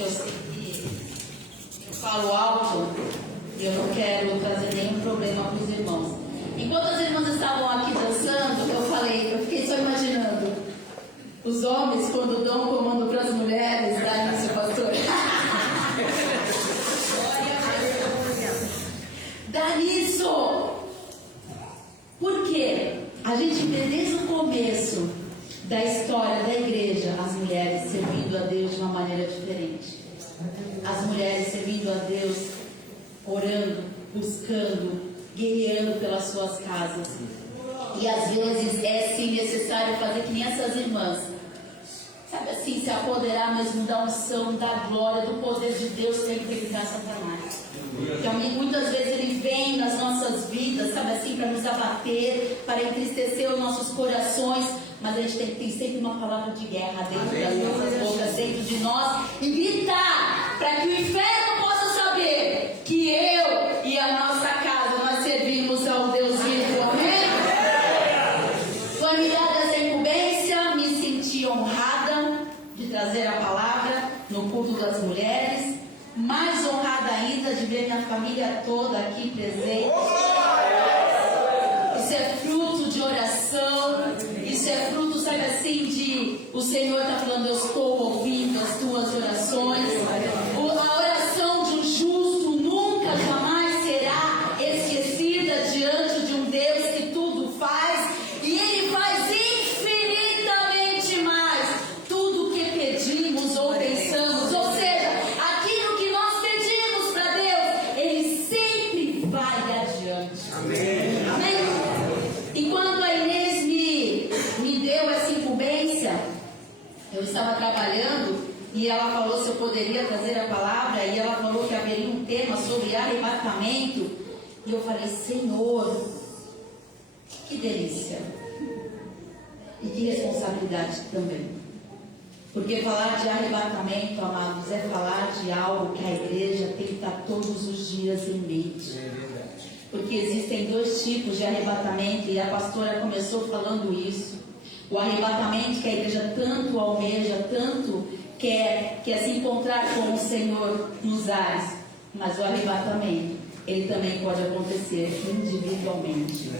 Eu sei que eu falo alto e eu não quero trazer nenhum problema para os irmãos. Enquanto as irmãs estavam aqui dançando, eu fiquei só imaginando os homens quando dão um comando para as mulheres, dá isso, pastor? Dá nisso! Por quê? A gente vê desde o começo da história da igreja as mulheres servindo a Deus de uma maneira diferente. As mulheres servindo a Deus, orando, buscando, guerreando pelas suas casas. E às vezes é sim necessário fazer que nem essas irmãs, sabe assim, se apoderar mesmo da unção, da glória, do poder de Deus sem implicar Satanás. Porque muitas vezes ele vem nas nossas vidas, sabe assim, para nos abater, para entristecer os nossos corações. Mas a gente tem que ter sempre uma palavra de guerra dentro das nossas bocas, dentro de nós, e gritar para que o inferno possa saber que eu e a nossa casa nós servimos ao Deus vivo. Amém? Foi me dada essa incumbência, me senti honrada de trazer a palavra no culto das mulheres, mais honrada ainda de ver minha família toda aqui presente. Isso é fruto de oração, isso é fruto, sabe assim, de o Senhor está falando, eu estou ouvindo as tuas orações. A oração de um justo nunca, jamais será esquecida diante de um Deus que tudo faz, e Ele faz infinitamente mais tudo o que pedimos ou pensamos. Ou seja, aquilo que nós pedimos para Deus, Ele sempre vai adiante. Amém. Amém? Enquanto a Inês me deu essa incumbência, eu estava trabalhando e ela falou se eu poderia trazer a palavra, e ela falou que haveria um tema sobre arrebatamento, e eu falei, Senhor, que delícia e que responsabilidade também, porque falar de arrebatamento, amados, é falar de algo que a igreja tem que estar todos os dias em mente. Porque existem dois tipos de arrebatamento, e a pastora começou falando isso. O arrebatamento que a igreja tanto almeja, tanto quer se encontrar com o Senhor nos ares. Mas o arrebatamento, ele também pode acontecer individualmente.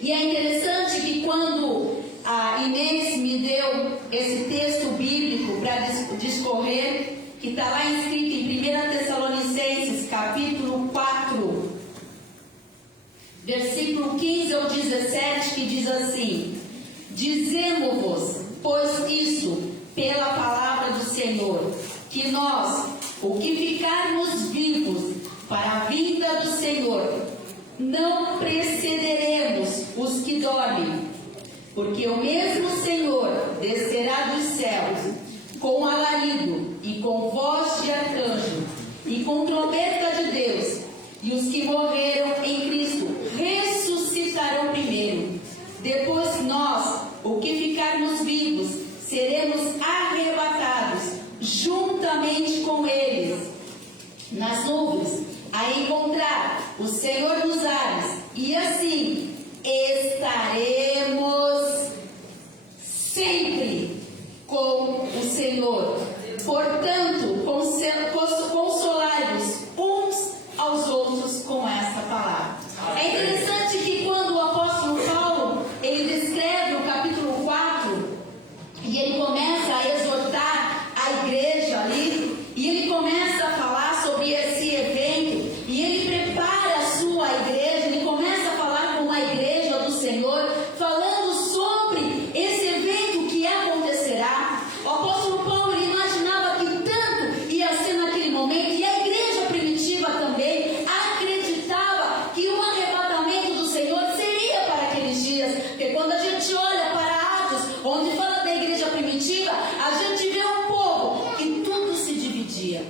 E é interessante que quando a Inês me deu esse texto bíblico para discorrer, que está lá escrito em 1 Tessalonicenses, capítulo 4, versículo 15 ao 17, que diz assim: dizemos-vos, pois isso, pela palavra do Senhor, que nós, o que ficarmos vivos para a vinda do Senhor, não precederemos os que dormem, porque o mesmo Senhor descerá dos céus com alarido e com voz de arcanjo e com trombeta de Deus, e os que morreram em Cristo ressuscitarão primeiro. Depois nós, o que ficarmos vivos, seremos arrebatados juntamente com eles nas nuvens, a encontrar o Senhor nos ares, e assim estaremos sempre com o Senhor. Portanto, consolai-vos uns aos outros com essa palavra. É interessante que quando o apóstolo Paulo, ele descreve o capítulo 4, e ele começa a exortar a igreja ali, e ele começa a falar sobre esse evento, e ele prepara a sua igreja, ele começa a falar com a igreja do Senhor, falando sobre esse evento que acontecerá. O apóstolo Paulo, ele imaginava que tanto ia ser naquele momento, e a igreja primitiva também acreditava que o arrebatamento do Senhor seria para aqueles dias. Porque quando a gente olha para Atos, onde fala da igreja primitiva, a gente vê um povo que tudo se dividia.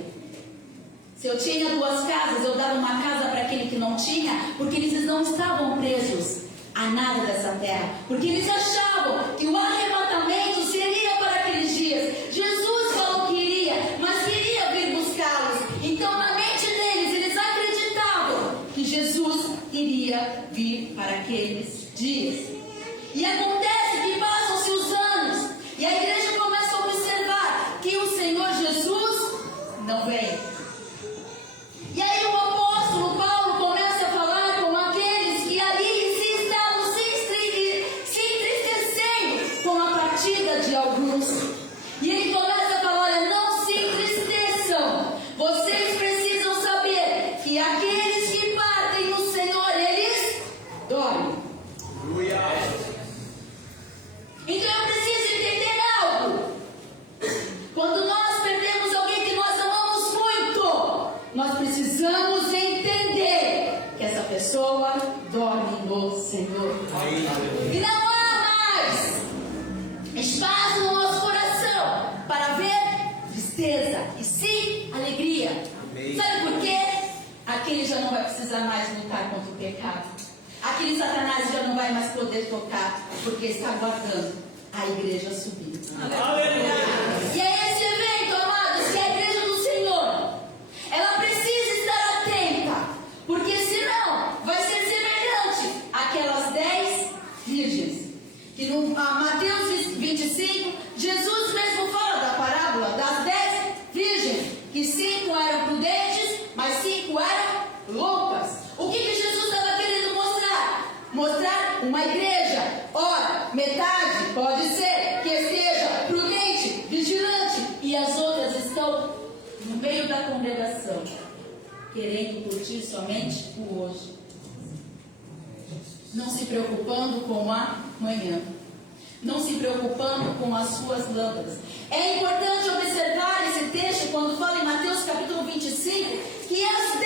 Se eu tinha duas casas, eu dava uma casa para aquele que não tinha, porque eles não estavam presos a nada dessa terra, porque eles achavam que o arrebatamento seria para aqueles dias. Jesus falou que iria, mas queria vir buscá-los. Então, na mente deles, eles acreditavam que Jesus iria vir para aqueles dias. E acontece que passam-se os anos, e a igreja começa a observar que o Senhor Jesus não vem. E aí o apóstolo Paulo começa a falar com aqueles que ali se estavam se entristecendo com a partida de alguns. E ele começa a falar: olha, não se entristeçam. Vocês precisam saber que aqueles que partem no Senhor, eles dormem. Então eu preciso entender algo. Quando nós perdemos alguém que nós amamos muito, nós precisamos entender que essa pessoa dorme no Senhor. E não há mais espaço no nosso coração para ver tristeza, e sim alegria. Sabe por quê? Aquele já não vai precisar mais lutar contra o pecado. Aquele Satanás já não vai mais poder tocar, porque está aguardando a igreja subir. E é esse evento, amados, que é a igreja do Senhor. Ela precisa estar atenta, porque senão vai ser semelhante àquelas 10 virgens. Que no Mateus 25, Jesus mesmo fala da parábola das 10 virgens, que 5 eram prudentes, mas 5 eram loucas. O que Jesus estava querendo mostrar? Mostrar uma igreja. Ora, metade pode ser que esteja prudente, vigilante, e as outras estão no meio da congregação, querendo curtir somente o hoje, não se preocupando com amanhã, não se preocupando com as suas lâmpadas. É importante observar esse texto quando fala em Mateus capítulo 25, que as 10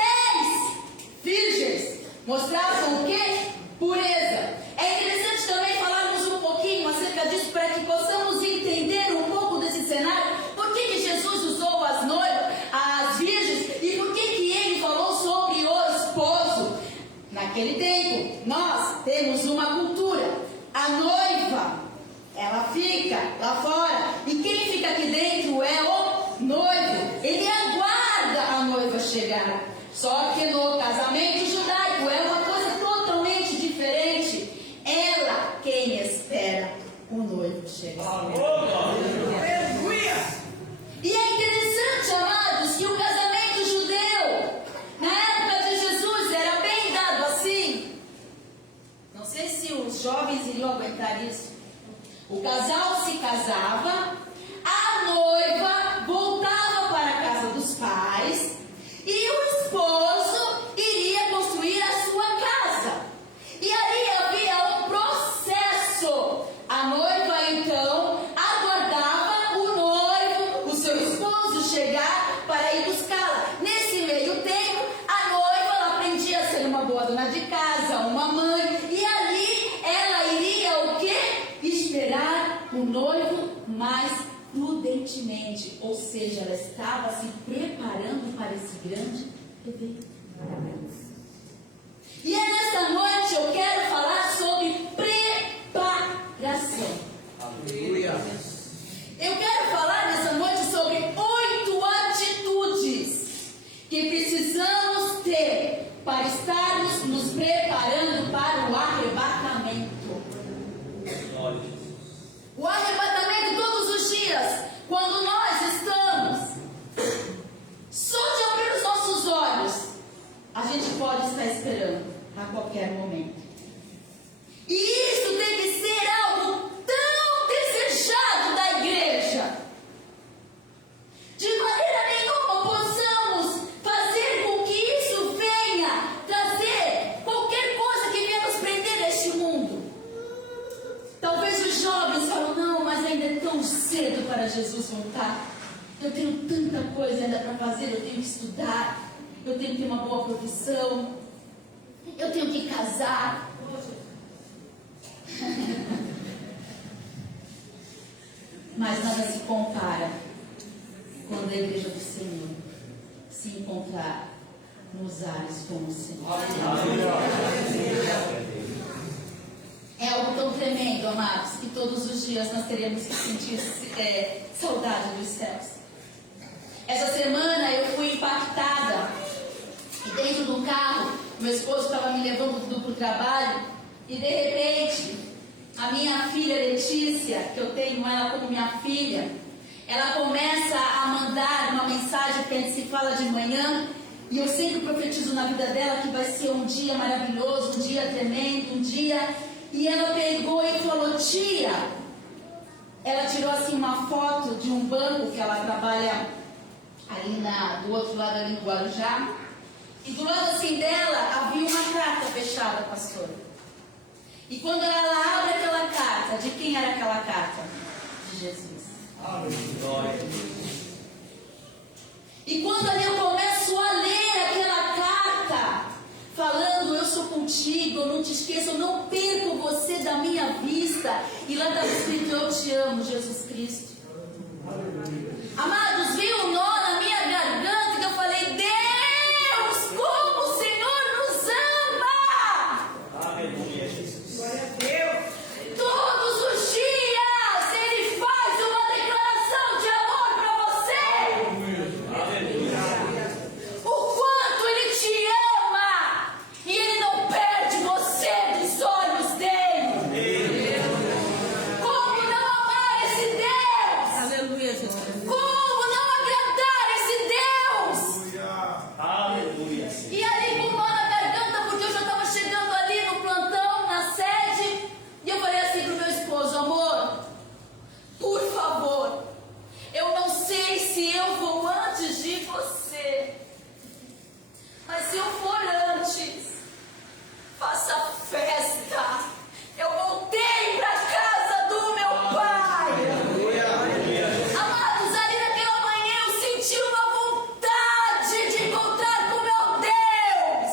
virgens mostravam o que? Pureza. É interessante também falarmos um pouquinho acerca disso, para que possamos entender um pouco desse cenário. Por que Jesus usou as noivas, as virgens, e por que ele falou sobre o esposo? Naquele tempo, nós temos uma cultura. A noiva, ela fica lá fora, e quem fica aqui dentro é o noivo. Ele aguarda a noiva chegar. Só que no casamento judaico é uma coisa totalmente diferente. Ela quem espera o noivo chegar. E é interessante, amados, que o casamento judeu, na época de Jesus, era bem dado assim. Não sei se os jovens iriam aguentar isso. O casal se casava, a noiva voltava para a casa dos pais, e o esposo iria construir a sua casa. E ali havia um processo. A noiva então aguardava o noivo, o seu esposo, chegar para ir buscá-la. Nesse meio tempo, a noiva ela aprendia a ser uma boa dona de casa, uma mãe. E ali ela iria o quê? Esperar o noivo mais prudentemente. Ou seja, ela estava se preparando para esse grande evento. E é nesta noite eu quero falar sobre preparação. Aleluia. Eu quero falar nessa noite sobre 8 atitudes que precisamos ter para estarmos nos preparando para o arrebatamento. O arrebatamento todos os dias, quando nós estamos só de abrir os nossos olhos, a gente pode estar esperando a qualquer momento. E isso tem que ser algo tão desejado da igreja. De maneira nenhuma possamos fazer com que isso venha trazer qualquer coisa que venha nos prender neste mundo. Talvez os jovens falam: não, mas ainda é tão cedo para Jesus voltar. Eu tenho tanta coisa ainda para fazer, eu tenho que estudar, eu tenho que ter uma boa profissão, eu tenho que casar. Mas nada se compara quando a igreja do Senhor se encontrar nos ares com o Senhor. É algo tão tremendo, amados, que todos os dias nós teremos que sentir saudade dos céus. Essa semana eu fui impactada, e dentro do carro, meu esposo estava me levando para o trabalho, e de repente, a minha filha Letícia, que eu tenho ela como minha filha, ela começa a mandar uma mensagem gente se fala de manhã, e eu sempre profetizo na vida dela que vai ser um dia maravilhoso, um dia tremendo, um dia... E ela pegou e falou, tia, ela tirou assim uma foto de um banco que ela trabalha ali do outro lado, ali no Guarujá, e do lado assim dela havia uma carta fechada, pastora. E quando ela abre aquela carta, de quem era aquela carta? De Jesus. E quando ali eu começo a ler aquela carta, falando, eu sou contigo, eu não te esqueço, eu não perco você da minha vista. E lá está escrito, eu te amo, Jesus Cristo. Amados, veio um nó na minha garganta que eu falei, Deus, como o Senhor nos ama! Aleluia, Jesus. Glória a Deus. Todos os dias Ele faz uma declaração de amor para você. Aleluia. O quanto Ele te ama. E Ele não perde você dos olhos dEle. Como não amar esse Deus? Aleluia, Jesus. Como não agradar esse Deus? Aleluia. E ali com nó na garganta, porque eu já estava chegando ali no plantão, na sede, e eu falei assim pro meu esposo, amor, por favor, eu não sei se eu vou antes de você, mas se eu for antes, faça festa. Eu voltei para casa do meu pai. Amados, ali naquela manhã eu senti uma vontade de encontrar com meu Deus.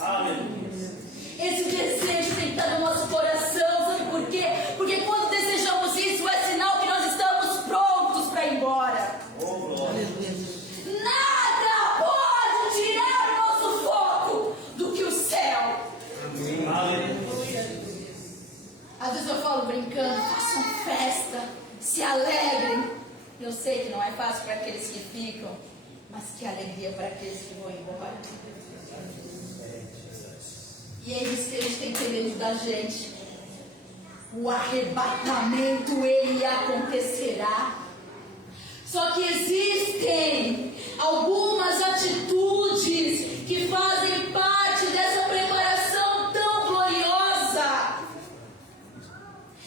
Aleluia. Esse desejo tem que estar no nosso coração, sabe por quê? Porque quando desejamos isso é sinal que nós estamos prontos para ir embora. Oh, glória. Nada pode tirar o nosso foco do que o céu. Aleluia. Às vezes eu falo brincando, façam festa, se alegrem. Eu sei que não é fácil para aqueles que ficam, mas que alegria para aqueles que vão embora. E é isso que eles têm que ter dentro da gente. O arrebatamento, ele acontecerá. Só que existem algumas atitudes que fazem parte dessa preparação tão gloriosa.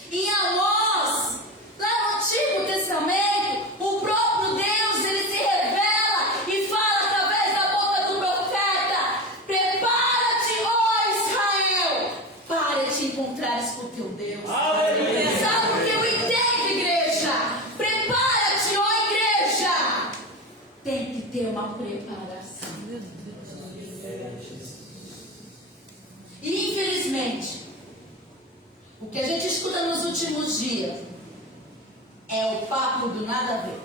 E Amós, lá no Antigo Testamento, o próprio Deus, ele se revela e fala através da boca do profeta, prepara-te, ó Israel, para te encontrares com o teu Deus. Aleluia. Sabe o que eu entendo, igreja? Prepara-te, ó igreja. Tem que ter uma preparação. E infelizmente, o que a gente escuta nos últimos dias é o papo do nada a ver.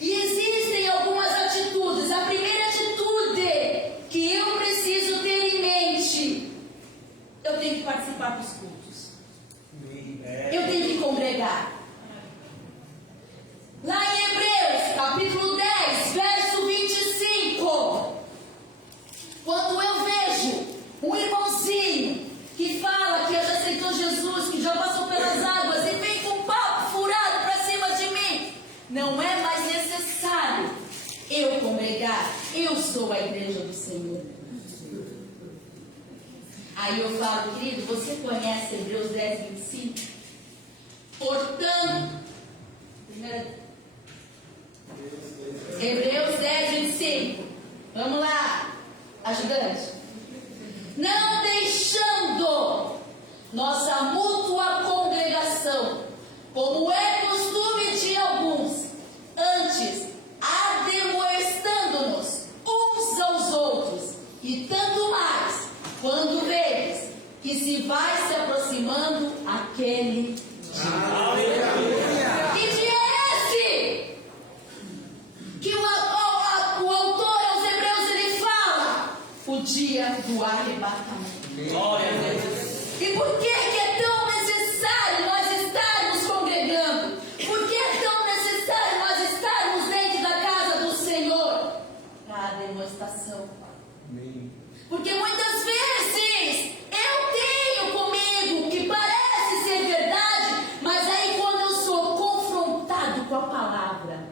E existem algumas atitudes. A primeira atitude que eu preciso ter em mente: eu tenho que participar dos cultos. Eu tenho que congregar. Lá em Hebreus, capítulo 10, verso 25. Quando eu vejo um irmãozinho que fala que já aceitou Jesus, que já passou pelas águas e vem com um papo furado para cima de mim, não é mais necessário eu congregar. Eu sou a igreja do Senhor. Aí eu falo, querido, você conhece Hebreus 10, 25? Portanto, Hebreus 10, 25. Vamos lá, ajudante. Não deixando nossa mútua congregação, como é costume de alguns, antes admoestando-nos uns aos outros, e tanto mais quando vedes que se vai se aproximando aquele dia. Aleluia. Que dia é esse? Que o autor aos Hebreus ele fala? O dia do arrebatamento. Glória a Deus. E por que é tão necessário nós estarmos congregando? Por que é tão necessário nós estarmos dentro da casa do Senhor? Para a demonstração. Porque muitas vezes eu tenho comigo que parece ser verdade, mas aí quando eu sou confrontado com a palavra,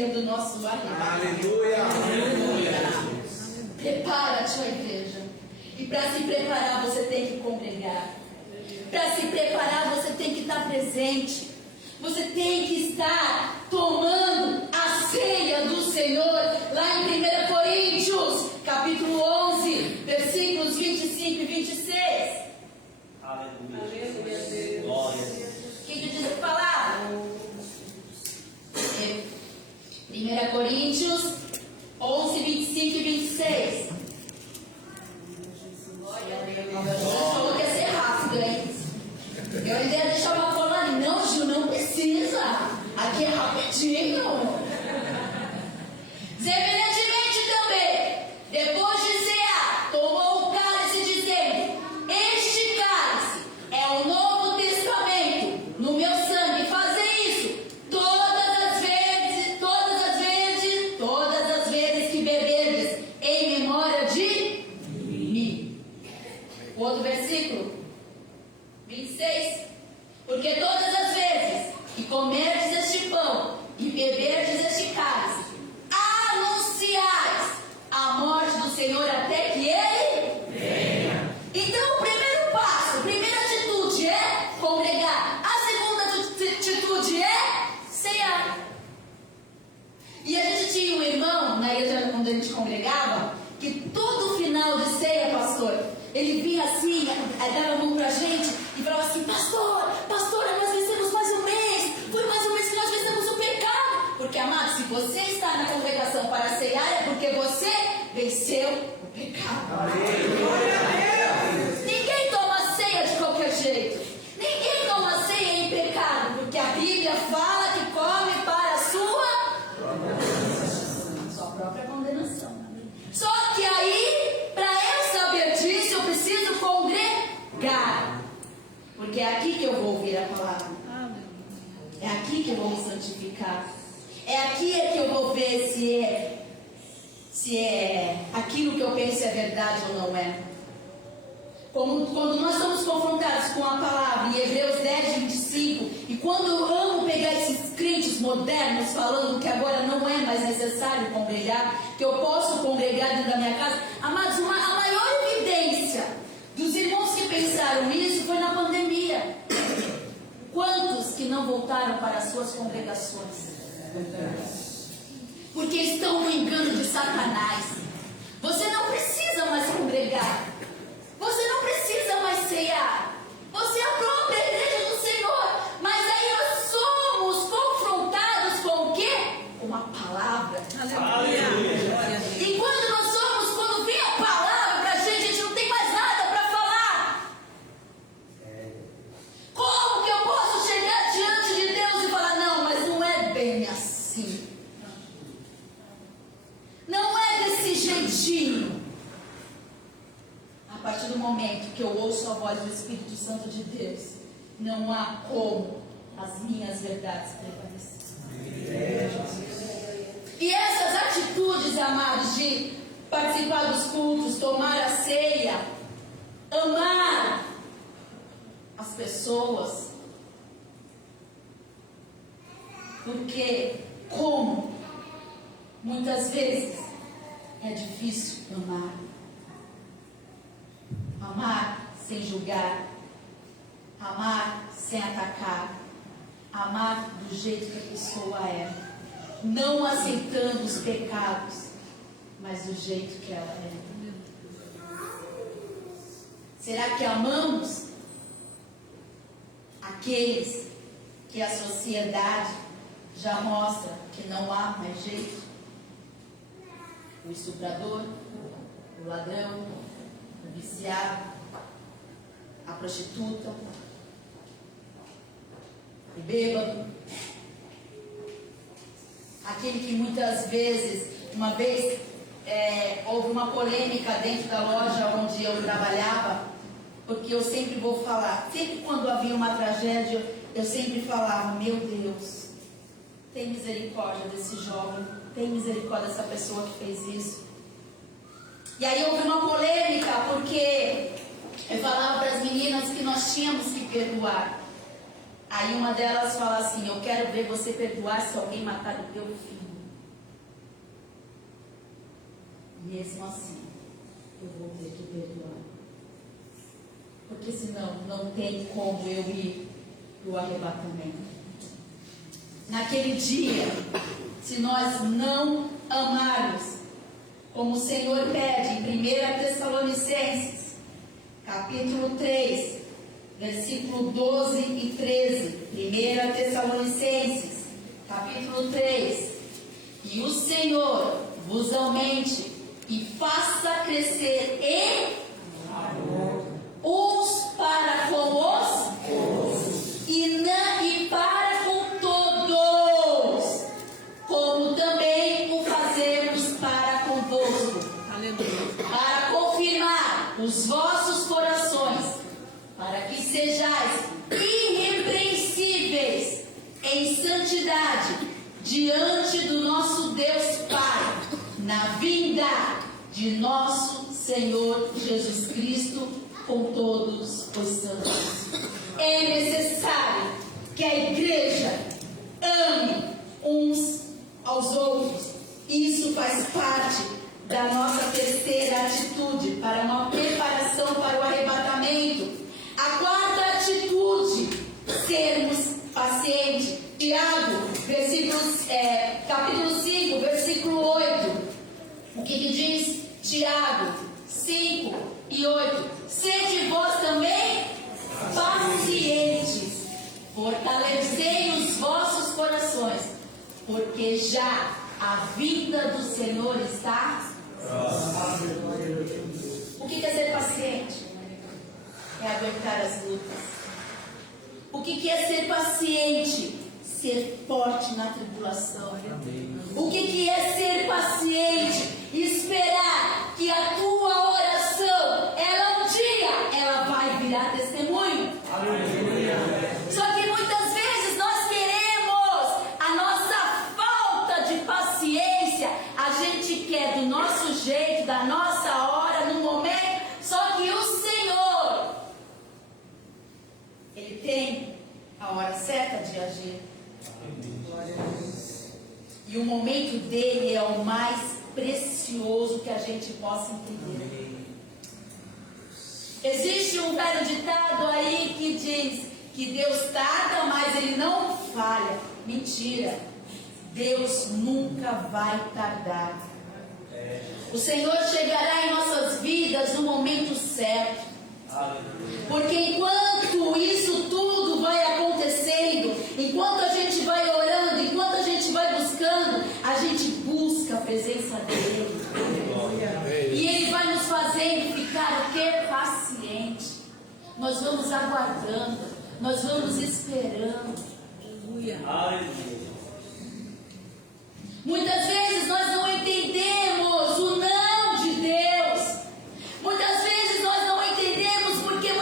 dia do nosso arrebatamento. Aleluia. Prepara-te, ó igreja. E para se preparar, você tem que congregar. Para se preparar, você tem que estar presente. Você tem que estar tomando a ceia do Senhor. Lá em 1 Coríntios, capítulo 11, versículos 25 e 26. Aleluia. Glória a Deus. O que diz a palavra? 1 Coríntios 11, 25 e 26. Olha, Jesus falou que ia ser rápido, hein? Eu ainda ia deixar uma cola ali. Não, Gil, não precisa. Aqui é rapidinho. Semelhantemente também, depois de cear, tomou o cálice, dizendo: este cálice é o Novo Testamento no meu sangue. Fazei isso todas as vezes que beberdes, em memória de mim. O outro versículo 26. Porque todas as vezes que comerdes este pão e beberdes este cálice, anunciais a morte do Senhor até que Ele venha. Então o primeiro passo, a primeira atitude é congregar. A segunda atitude é cear. E a gente tinha um irmão na igreja quando a gente congregava, que todo final de ceia, pastor, ele vinha assim, dava a mão pra gente e falava assim: pastora, nós vencemos mais um mês. Foi mais um mês que nós vencemos o pecado. Porque, amado, se você está na congregação para ceiar, é porque você venceu o pecado. Ninguém toma ceia de qualquer jeito. Ninguém toma ceia em pecado, porque a Bíblia fala que come para a sua própria condenação. Só que aí, para eu saber disso, eu preciso congregar. Porque é aqui que eu vou ouvir a palavra. É aqui que eu vou me santificar. É aqui que eu vou ver se é aquilo que eu penso é verdade ou não é. Quando nós somos confrontados com a palavra em Hebreus 10, 25, e quando eu amo pegar esses crentes modernos falando que agora não é mais necessário congregar, que eu posso congregar dentro da minha casa, amados, a maior evidência dos irmãos que pensaram isso foi na pandemia. Quantos que não voltaram para as suas congregações? Porque estão no engano de Satanás. Você não precisa mais congregar. Você não precisa mais cear. Você é a própria igreja do Senhor. Mas aí nós somos confrontados com o quê? Com a palavra. Aleluia. E quando vem a palavra pra gente, a gente não tem mais nada para falar. Como que eu posso chegar diante de Deus e falar: não, mas não é bem assim. Não é desse jeitinho. A partir do momento que eu ouço a voz do Espírito Santo de Deus, não há como as minhas verdades prevalecerem. E essas atitudes, amados, de participar dos cultos, tomar a ceia, amar as pessoas, porque como muitas vezes é difícil amar. Amar sem julgar, amar sem atacar, amar do jeito que a pessoa é, não aceitando os pecados, mas do jeito que ela é. Será que amamos aqueles que a sociedade já mostra que não há mais jeito? O estuprador, o ladrão, o viciado, a prostituta, o bêbado, aquele que muitas vezes, uma vez houve uma polêmica dentro da loja onde eu trabalhava, porque eu sempre vou falar, sempre quando havia uma tragédia, eu sempre falava: meu Deus, tem misericórdia desse jovem, tem misericórdia dessa pessoa que fez isso. E aí houve uma polêmica, porque eu falava para as meninas que nós tínhamos que perdoar. Aí uma delas fala assim: eu quero ver você perdoar se alguém matar o teu filho. mesmo assim, eu vou ter que perdoar. Porque senão não tem como eu ir para o arrebatamento. Naquele dia, se nós não amarmos, como o Senhor pede em 1 Tessalonicenses, capítulo 3, versículo 12 e 13. 1 Tessalonicenses, capítulo 3. E o Senhor vos aumente e faça crescer em amor uns para com os e para com todos, como também o fazemos para convosco. Aleluia. Para confirmar os vossos corações, para que sejais irrepreensíveis em santidade diante do nosso Deus Pai, na vinda de nosso Senhor Jesus Cristo com todos os santos. É necessário que a igreja ame uns aos outros. Isso faz parte da nossa terceira atitude para uma preparação para o arrebatamento. A quarta atitude, sermos pacientes. Tiago, capítulo 5, versículo 8. O que diz Tiago 5 e 8? Sede vós também pacientes, fortalecei os vossos corações, porque já a vinda do Senhor está próxima. O que é ser paciente? É aguentar as lutas. O que é ser paciente? Ser forte na tribulação. O que é ser paciente? Esperar que a tua oração, ela um dia, ela vai virar testemunho. Só que muitas vezes nós queremos a nossa falta de paciência. A gente quer do nosso jeito, da nossa hora, no momento. Só que o Senhor, Ele tem a hora certa de agir. E o momento dele é o mais precioso que a gente possa entender. Existe um velho ditado aí que diz que Deus tarda, mas Ele não falha. Mentira. Deus nunca vai tardar. O Senhor chegará em nossas vidas no momento certo. Porque enquanto isso tudo vai acontecendo, enquanto a gente vai orando, enquanto a gente vai buscando, a gente busca a presença dEle. E Ele vai nos fazendo ficar o quê? Paciente. Nós vamos aguardando, nós vamos esperando. Muitas vezes nós não entendemos o não de Deus. Muitas vezes nós não entendemos porque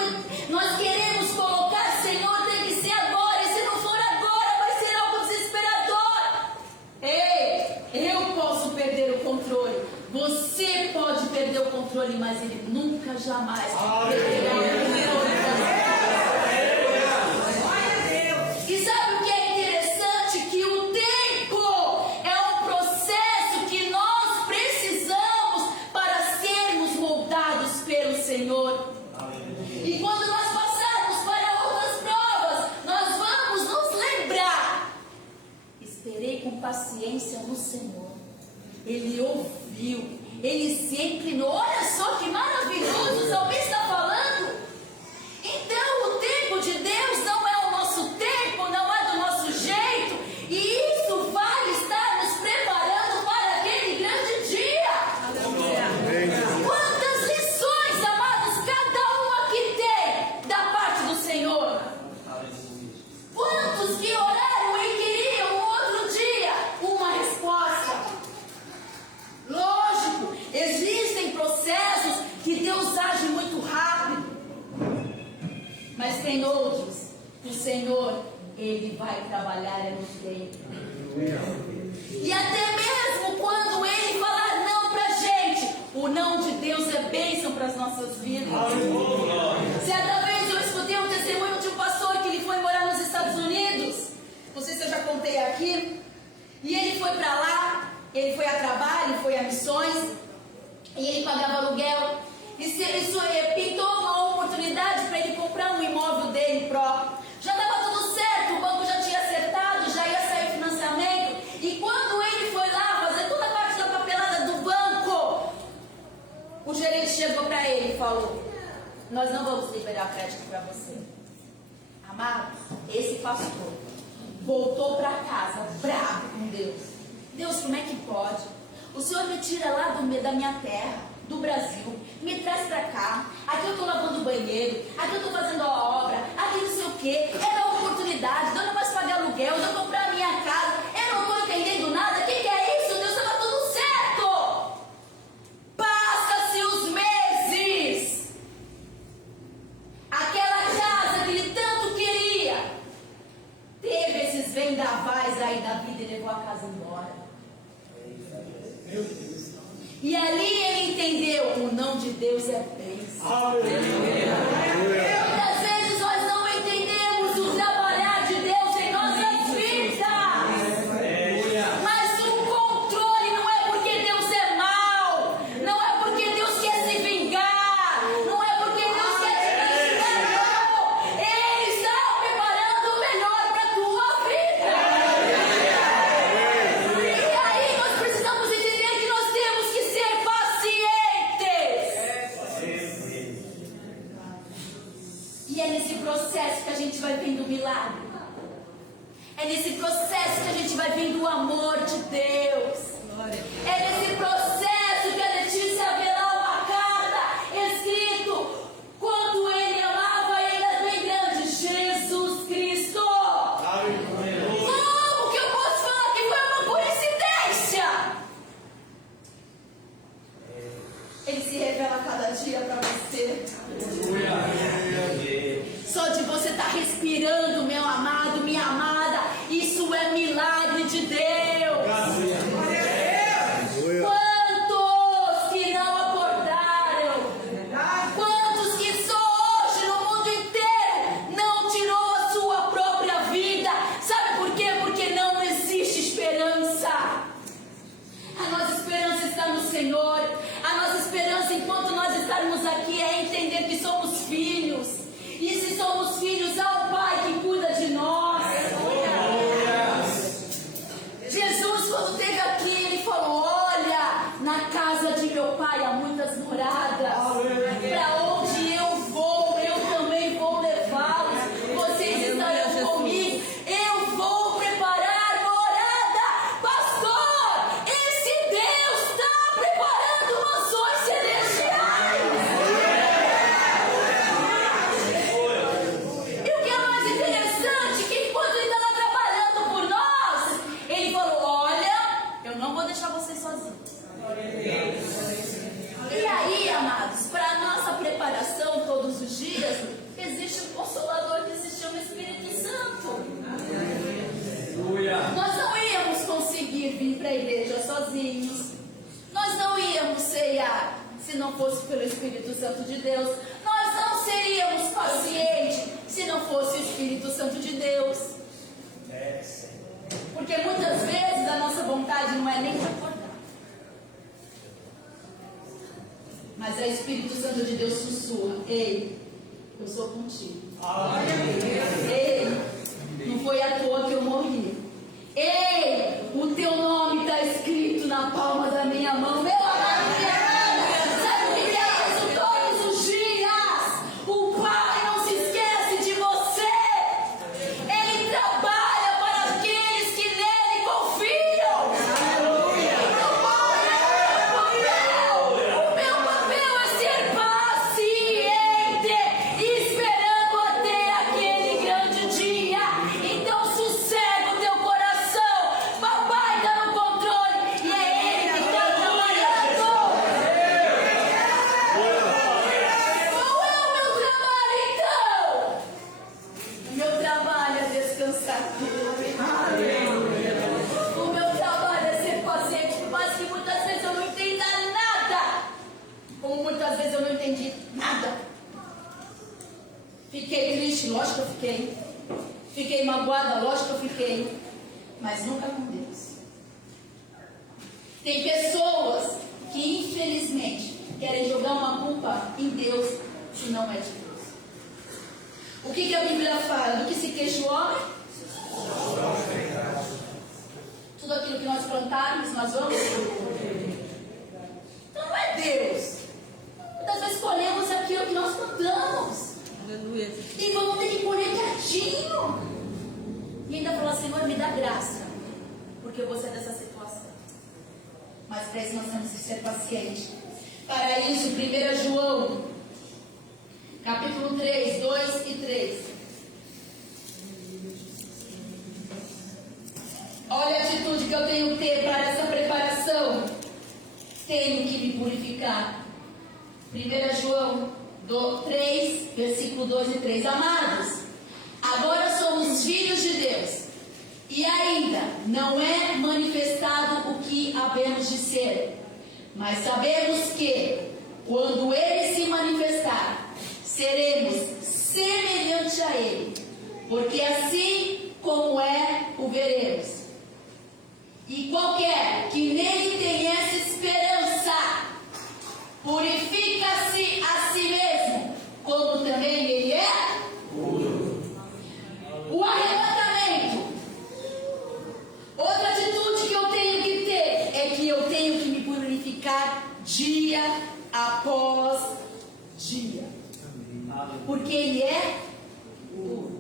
nós queremos colocar, Senhor, tem que ser agora. E se não for agora, vai ser algo desesperador. Ei, eu posso perder o controle. Você pode perder o controle, mas Ele nunca, jamais perderá o controle. E sabe o que é interessante? Que o tempo é um processo que nós precisamos para sermos moldados pelo Senhor. E quando nós passarmos para outras provas, nós vamos nos lembrar. Esperei com paciência no Senhor. Ele ouviu. Ele se inclinou. Olha só que maravilhoso o salmista está falando. Então o tempo de Deus não é o nosso tempo, não é do nosso jeito. E isso vai estar nos preparando para aquele grande dia. Quantas lições, amados, cada um aqui tem da parte do Senhor. Quantos que oraram e queriam no outro dia uma resposta? Lógico, existem processos que Deus age muito rápido. Mas tem outros que o Senhor, Ele vai trabalhar no tempo. E até mesmo quando Ele falar não pra gente, o não de Deus é bênção para as nossas vidas. Certa vez eu escutei um testemunho de um pastor que ele foi morar nos Estados Unidos. Não sei se eu já contei aqui. E ele foi para lá, ele foi a trabalho, foi a missões. nós não vamos liberar crédito para você. Amado, esse pastor voltou para casa bravo com Deus. Deus, como é que pode? O Senhor me tira lá da minha terra, do Brasil, me traz para cá. Aqui eu estou lavando o banheiro, aqui eu estou fazendo a obra, aqui não sei o quê. É da oportunidade, eu não posso pagar aluguel, eu vou comprar a minha casa. Eu não estou entendendo nada. O que é isso? Deus, estava tudo certo. Passa-se os meses. Aquela casa que ele tanto queria teve esses vendavais aí da vida e levou a casa embora. E ali ele entendeu: o não de Deus é bênção. Muitas vezes nós não entendemos o trabalhar de Deus em nossas vidas. Mas o controle não é porque Deus é mau, não é porque Deus quer se vingar, não é porque Deus quer te castigar, não. Ele está preparando o melhor para a tua vida. E aí nós precisamos entender que nós temos que ser pacientes. E é nesse processo que a gente vai vendo o milagre. É nesse processo que a gente vai vendo o amor de Deus. É nesse processo que a Letícia vê lá uma carta escrito quanto ele amava ele é bem grande, Jesus Cristo. Como que eu posso falar que foi uma coincidência? Ele se revela a cada dia para você. Só de você estar respirando, meu amado, minha amada, isso é milagre de Deus. Quantos que não acordaram? Quantos que só hoje no mundo inteiro não tirou a sua própria vida? Sabe por quê? Porque não existe esperança. A nossa esperança está no Senhor. A nossa esperança enquanto nós estarmos aqui é entender que somos filhos. E se somos filhos, há um Pai que cuida de nós. Jesus, quando esteve aqui, ele falou: olha, na casa de meu Pai há muitas moradas. Para onde eu vou, eu também vou levá-los. Vocês estarão comigo. Eu vou preparar morada. Pastor, esse Deus está preparando mansões celestiais. E o que é mais interessante é que enquanto ele estava trabalhando por nós, ele falou: olha, eu não vou deixar vocês sozinhos. E aí, amados, para a nossa preparação todos os dias, existe um Consolador que se chama Espírito Santo. Nós não íamos conseguir vir para a igreja sozinhos. Nós não íamos ceiar se não fosse pelo Espírito Santo de Deus. Nós não seríamos pacientes se não fosse o Espírito Santo de Deus. Porque muitas vezes a nossa vontade não é nem de acordar. Mas é o Espírito Santo de Deus sussurra: ei, eu sou contigo. Ei, não foi à toa que eu morri. Ei, o teu nome está escrito na palma da minha mão. Meu amado, minha amada, sabe o que é isso? Todos os dias o Pai não se esquece de você. Ele trabalha para aqueles que nele confiam. O meu papel é ser paciente, esperando até aquele grande dia. Então sossega o teu coração. Papai está no controle e é Ele que está trabalhando. Qual é o meu trabalho então? O meu trabalho é descansar. O meu trabalho é ser paciente, por mais que muitas vezes eu não entenda nada. Como muitas vezes eu não entendi nada. Fiquei triste, lógico que eu fiquei. Fiquei magoada, lógico que eu fiquei. Mas nunca com Deus. Tem pessoas que infelizmente querem jogar uma culpa em Deus que não é de Deus. O que a Bíblia fala? Do que se queixa o homem? Tudo aquilo que nós plantarmos, nós vamos. Então não é Deus. Muitas vezes escolhemos aquilo aquilo que nós plantamos. Aleluia. E vamos ter que colher quietinho. E ainda falar, Senhor, me dá graça, porque eu vou sair dessa situação. Mas para isso nós temos que ser pacientes. Para isso, 1 João, capítulo 3, 2 e 3. Olha a atitude que eu tenho que ter para essa preparação. Tenho que me purificar. 1 João 3, versículo 2 e 3. Amados, agora somos filhos de Deus, e ainda não é manifestado o que havemos de ser. Mas sabemos que, quando Ele se manifestar, seremos semelhantes a Ele, porque assim como é, o veremos. E qualquer que nele tenha essa esperança, purifica-se a si mesmo, como também ele é puro. O arrebatamento. Outra atitude que eu tenho que ter é que eu tenho que me purificar dia após dia, porque ele é puro.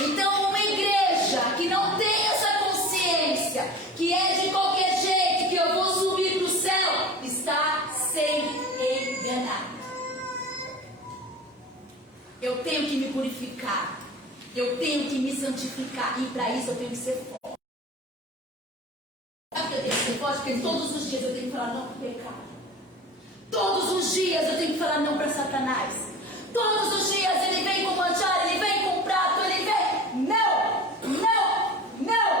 Então, uma igreja que não tem essa consciência, que é de qualquer jeito, que eu vou subir para o céu, está sendo enganada. Eu tenho que me purificar, eu tenho que me santificar, e para isso eu tenho que ser forte. Sabe que eu tenho que ser forte? Porque todos os dias eu tenho que falar não para o pecado. Todos os dias eu tenho que falar não para Satanás. Todos os dias ele vem com manjar, ele vem com prato, ele vem. Não, não, não.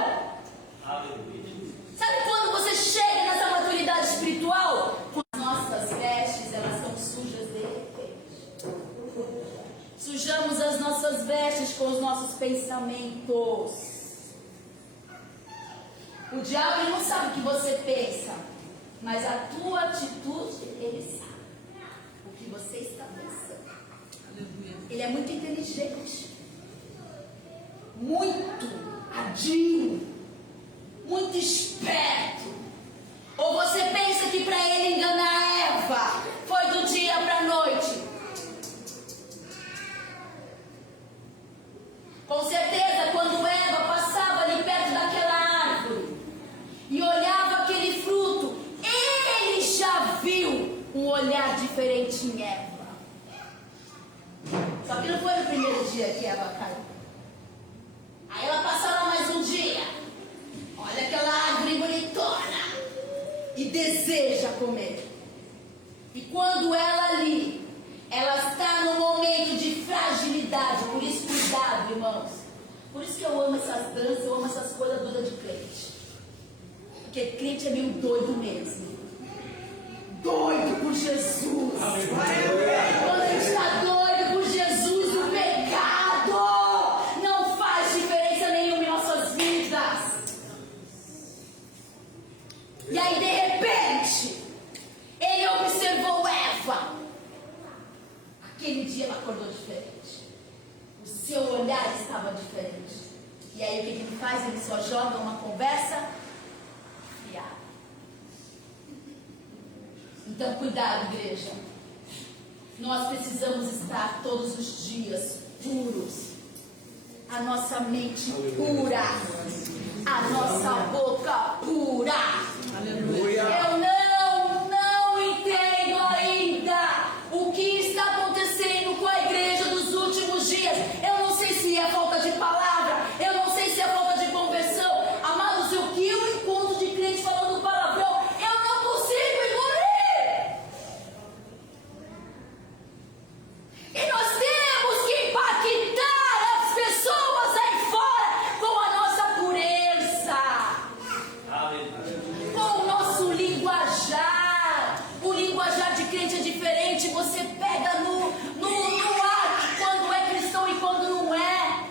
Sabe quando você chega nessa maturidade espiritual? As nossas vestes, elas estão sujas de repente. Sujamos as nossas vestes com os nossos pensamentos. O diabo ele não sabe o que você pensa, mas a tua atitude ele sabe o que você está pensando. Ele é muito inteligente, muito agil, muito esperto. Ou você pensa que para ele enganar Eva foi do dia para a noite? Com certeza, quando Eva passava ali perto daquela árvore e olhava aquele fruto, ele já viu um olhar diferente em Eva. Só que não foi no primeiro dia que Eva caiu. Aí ela passa lá mais um dia, olha aquela árvore bonitona e deseja comer. E quando ela ali, ela está no momento de fragilidade. Por isso, cuidado, irmãos. Por isso que eu amo essas danças, eu amo essas coisas duras de crente. Porque crente é meio doido mesmo. Doido por Jesus. Quando a gente está doido por Jesus, o pecado não faz diferença nenhuma em nossas vidas. E aí, de repente, ele observou Eva. Aquele dia ela acordou diferente. O seu olhar estava diferente. E aí, o que ele faz? Ele só joga uma conversa fiada. Então, cuidado, igreja. Nós precisamos estar todos os dias puros. A nossa mente pura. A nossa boca pura. Aleluia. Eu não entendo ainda o que está acontecendo com a igreja dos últimos dias. Eu não sei se é falta de palavra. Eu não sei se é falta de conversão. Amados, o que eu encontro de crente falando palavrão, eu não consigo engolir. E nós temos que impactar as pessoas aí fora com a nossa pureza, com o nosso linguajar. O linguajar de crente é diferente. Você pega no ar quando é cristão e quando não é.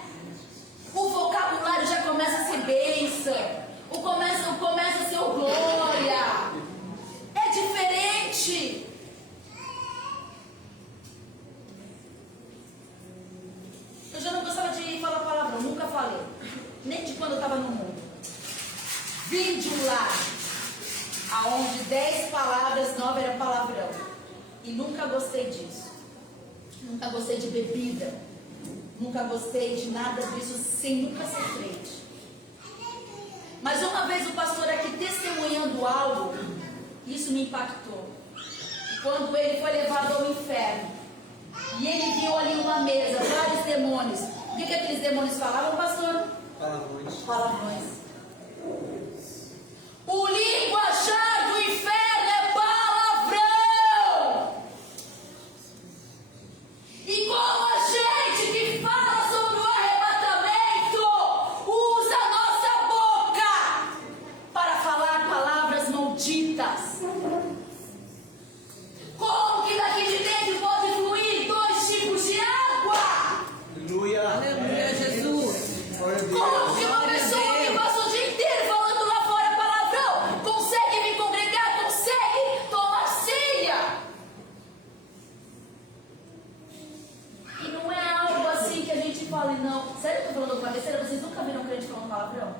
O vocabulário já começa a ser bênção. Começa a ser o glória. É diferente. Eu já não gostava de falar palavrão, nunca falei. Nem de quando eu estava no mundo. Vim de um lar aonde 10 palavras, 9 era palavrão. E nunca gostei disso. Nunca gostei de bebida. Nunca gostei de nada disso sem nunca ser crente. Mas uma vez o pastor aqui testemunhando algo, isso me impactou. Quando ele foi levado ao inferno, e ele viu ali uma mesa, vários demônios. O que aqueles demônios falavam, pastor? Palavrões. Palavrões. O linguajar do inferno é palavrão. E como a gente que fala sobre o arrebatamento usa a nossa boca para falar palavras malditas. Como que daqui de dentro pode fluir 2 tipos de água? Aleluia. Aleluia, Jesus. Glória a Deus. Como que uma pessoa que passa o dia inteiro falando lá fora palavrão consegue vir congregar, consegue tomar ceia? E não é algo assim que a gente fala, não. Sério que eu estou falando com a besteira? Vocês nunca viram um crente falando palavrão?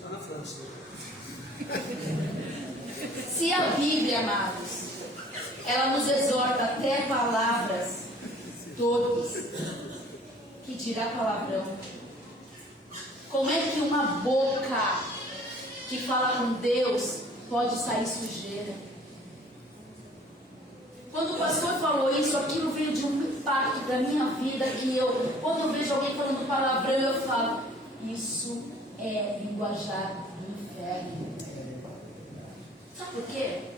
Só na França. Se a Bíblia, amados, ela nos exorta até palavras, todos, que dirá palavrão. Como é que uma boca que fala com Deus pode sair sujeira? Quando o pastor falou isso, aquilo veio de um impacto da minha vida que quando eu vejo alguém falando palavrão, eu falo, isso é linguajar do inferno. Sabe por quê?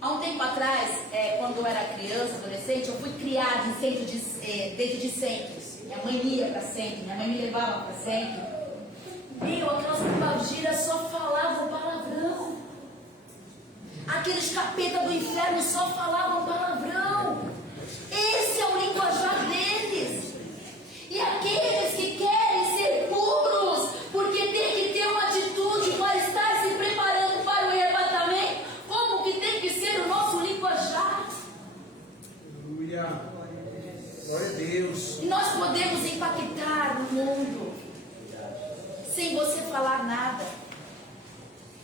Há um tempo atrás, quando eu era criança, adolescente, eu fui criada em centro dentro de centros. Minha mãe ia para centro, minha mãe me levava para centro. Aquelas pombagiras só falavam palavrão. Aqueles capeta do inferno só falavam palavrão. Esse é o linguajar deles. E aqueles que querem ser puros, porque tem que ter uma atitude para estar se preparando para o arrebatamento, como que tem que ser o nosso linguajar? Aleluia. Glória a Deus. E nós podemos impactar no mundo sem você falar nada.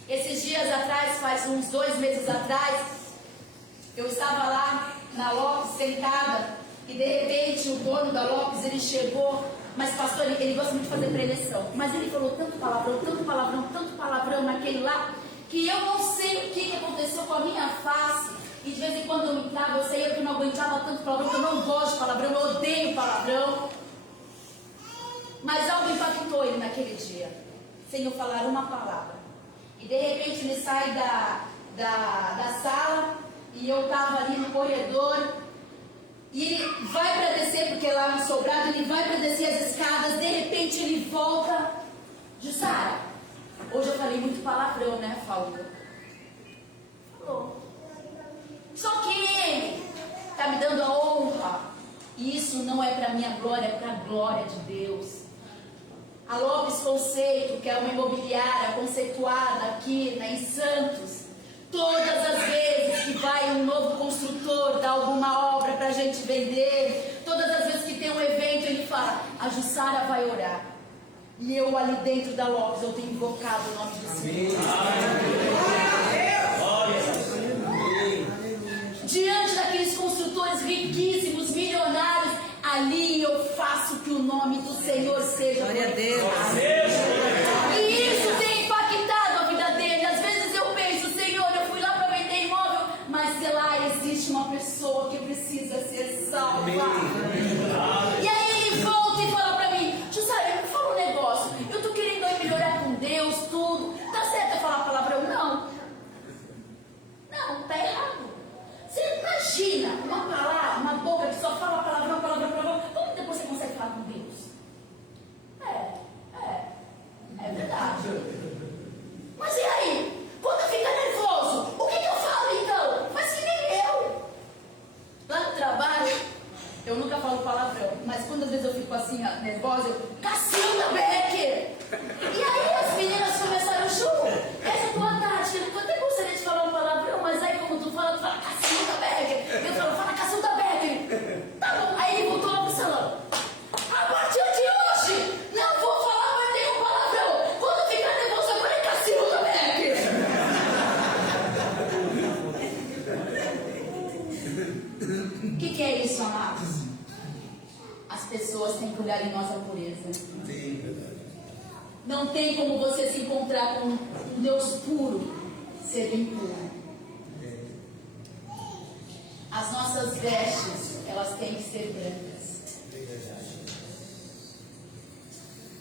Esses dias atrás, faz uns 2 meses atrás, eu estava lá na Lopes sentada e de repente o dono da Lopes, ele chegou, mas pastor, ele gosta muito de fazer preleção, mas ele falou tanto palavrão naquele lá, que eu não sei o que aconteceu com a minha face. E de vez em quando eu entrava, eu saía porque eu não aguentava tanto palavrão, porque eu não gosto de palavrão, eu odeio palavrão. Mas algo impactou ele naquele dia, sem eu falar uma palavra. E de repente ele sai da sala, e eu estava ali no corredor, e ele vai para descer, porque lá no sobrado, ele vai para descer as escadas, de repente ele volta. Jussara, hoje eu falei muito palavrão, né, Falou. Só que ele está me dando a honra, e isso não é para minha glória, é para a glória de Deus. A Lopes Conceito, que é uma imobiliária conceituada aqui em Santos, todas as vezes que vai um novo construtor dar alguma obra para a gente vender, todas as vezes que tem um evento, ele fala, a Jussara vai orar. E eu ali dentro da Lopes, eu tenho invocado o nome do Senhor. Diante daqueles construtores riquíssimos, milionários, ali eu faço que o nome do Senhor seja glorificado. E isso tem impactado a vida dele. Às vezes eu penso, Senhor, eu fui lá para vender imóvel, mas lá existe uma pessoa que precisa ser salva. E aí ele volta e fala para mim, Jussara, me fala um negócio, eu estou querendo aí melhorar com Deus, tudo. Tá certo eu falar palavrão? Não, tá errado. Você imagina uma palavra, uma boca que só fala palavrão, como depois você consegue falar com Deus? É verdade. Mas e aí? Quando eu ficar nervoso, o que eu falo então? Mas que nem eu. Lá no trabalho, eu nunca falo palavrão, mas quando às vezes eu fico assim, nervosa, eu, Cacilda Becker! E aí as meninas começaram, Ju, essa tua tática, eu até gostaria de falar um palavrão, mas aí como tu fala Cacilda Becker. Eu falo Cacilda Becker. Tá bom, aí ele voltou lá pro salão. A partir de hoje, não vou falar mais nenhum palavrão. Quando ficar nervoso, agora é Cacilda Becker. que é isso, amados? As pessoas têm que olhar em nós a pureza. Não tem como você se encontrar com um Deus puro, ser impuro. As nossas vestes, elas têm que ser brancas.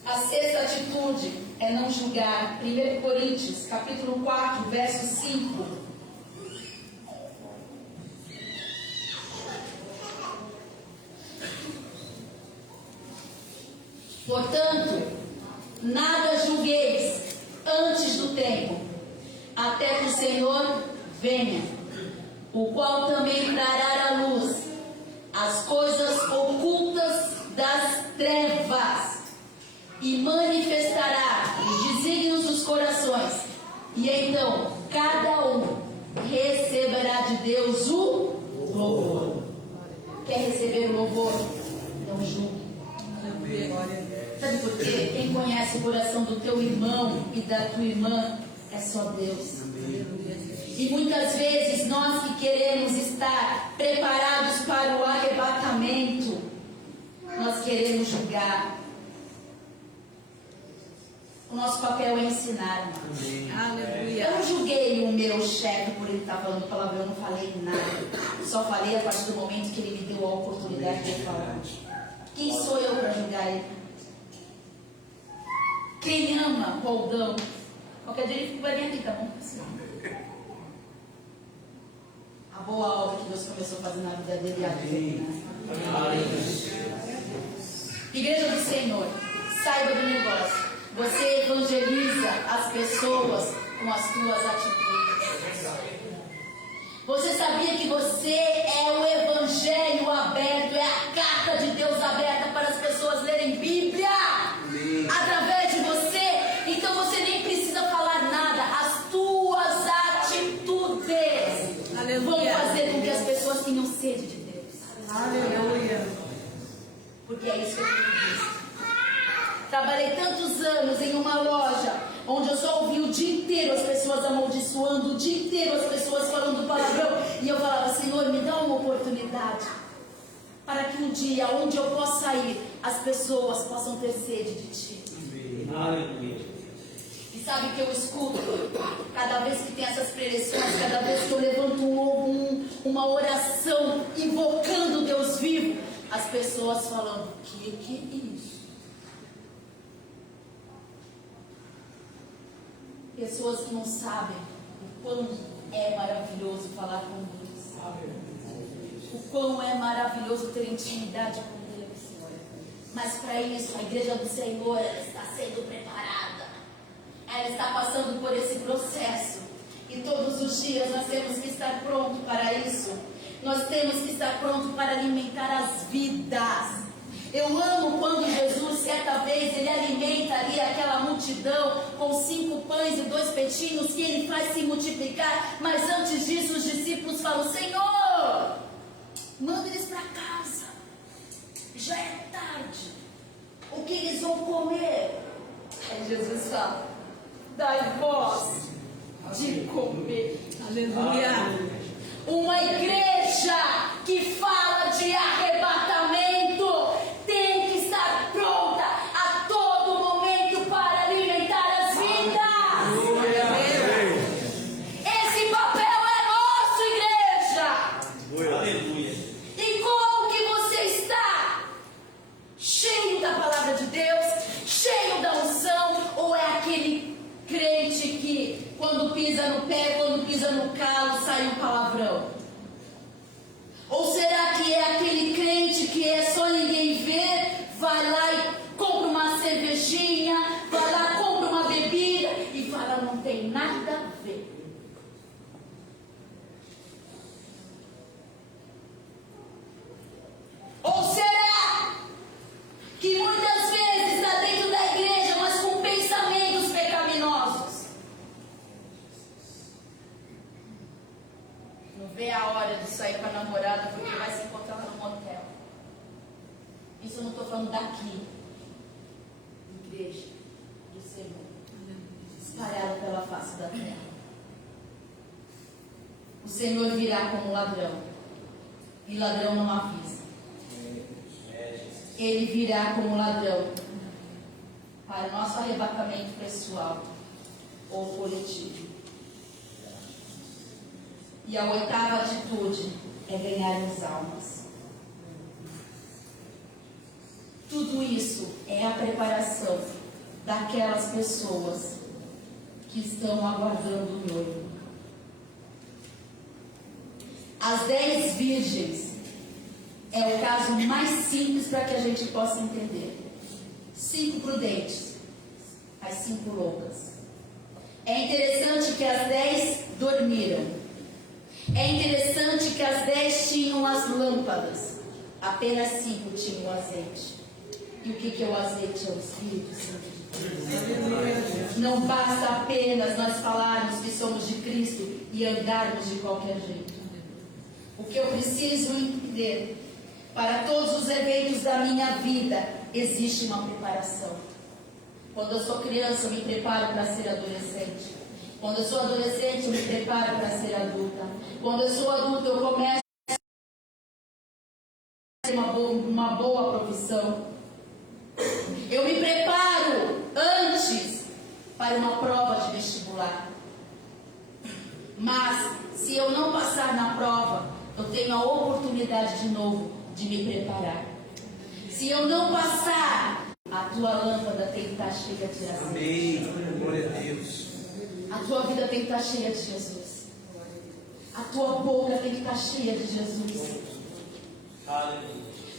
A sexta atitude é não julgar. 1 Coríntios, capítulo 4, verso 5. Portanto, nada julgueis antes do tempo, até que o Senhor venha, o qual também trará à luz as coisas ocultas das trevas e manifestará os desígnios dos corações. E então cada um receberá de Deus o louvor. Quer receber o louvor? Não julgue. Sabe por quê? Quem conhece o coração do teu irmão e da tua irmã é só Deus. E muitas vezes nós que queremos estar preparados para o arrebatamento, nós queremos julgar. O nosso papel é ensinar, irmãos. Aleluia. Eu não julguei o meu chefe por ele estar falando palavra, eu não falei nada. Só falei a partir do momento que ele me deu a oportunidade de falar. Quem sou eu para julgar ele? Quem ama o Aldão? Qualquer dia ele vai vir aqui, tá bom? A boa obra que Deus começou a fazer na vida dele é a Igreja do Senhor, saiba do negócio. Você evangeliza as pessoas com as suas atitudes. Você sabia que você é o evangelho aberto, é a carta de Deus aberta para as pessoas lerem Bíblia através de você? Então você nem precisa falar nada. As tuas atitudes vão fazer com que as pessoas tenham sede de Deus. Aleluia. Porque é isso que eu tenho visto. Trabalhei tantos anos em uma loja onde eu só ouvia o dia inteiro as pessoas amaldiçoando, o dia inteiro as pessoas falando palavrão, e eu falava: Senhor, me dá uma oportunidade para que um dia, onde eu possa ir, as pessoas possam ter sede de Ti. Aleluia. E sabe o que eu escuto? Cada vez que tem essas preleções, cada vez que eu levanto uma oração invocando Deus vivo, as pessoas falando: que é isso? Pessoas que não sabem o quão é maravilhoso falar com Deus. O quão é maravilhoso ter intimidade com Deus. Mas para isso, a igreja do Senhor, ela está sendo preparada. Ela está passando por esse processo. E todos os dias nós temos que estar prontos para isso. Nós temos que estar prontos para alimentar as vidas. Eu amo quando Jesus, certa vez, ele alimenta ali aquela multidão com 5 pães e 2 peixinhos, que ele faz se multiplicar. Mas antes disso, os discípulos falam: Senhor, manda eles para casa, já é tarde, o que eles vão comer? Aí Jesus fala: dai vós de comer. Aleluia. Uma igreja que fala de arrebatamento tem que estar pronta a todo momento para alimentar as vidas. Esse papel é nosso, igreja. Aleluia. E como que você está? Cheio da palavra de Deus, cheio da unção, ou é aquele crente que quando pisa no pé, quando pisa no calo, sai um palavrão? Ou será que é aquele crente que é só ninguém ver, vai lá e compra uma cervejinha, vai lá, compra uma bebida e fala: não tem nada a ver? Ou será que muitas vezes está dentro da igreja, mas com pensamentos pecaminosos? Não vê a hora de sair com a namorada porque vai se encontrar no motel. Isso eu não estou falando daqui. Igreja do Senhor, espalhada pela face da terra. O Senhor virá como ladrão. e ladrão não avisa. Ele virá como ladrão para o nosso arrebatamento pessoal ou coletivo. E a oitava atitude é ganharmos almas. Tudo isso é a preparação daquelas pessoas que estão aguardando o noivo. As 10 virgens é o caso mais simples para que a gente possa entender. 5 prudentes, as 5 loucas. É interessante que as 10 dormiram. É interessante que as 10 tinham as lâmpadas. Apenas 5 tinham o azeite. E o que é o azeite? É o Espírito Santo de Deus. Não basta apenas nós falarmos que somos de Cristo e andarmos de qualquer jeito. O que eu preciso entender, para todos os eventos da minha vida, existe uma preparação. Quando eu sou criança, eu me preparo para ser adolescente. Quando eu sou adolescente, eu me preparo para ser adulta. Quando eu sou adulta, eu começo a ter uma boa profissão. Eu me preparo antes para uma prova de vestibular. Mas, se eu não passar na prova, eu tenho a oportunidade de novo de me preparar. Se eu não passar, a tua lâmpada tem que estar cheia de azeite. Amém. Glória a Deus. A tua vida tem que estar cheia de Jesus. A tua boca tem que estar cheia de Jesus.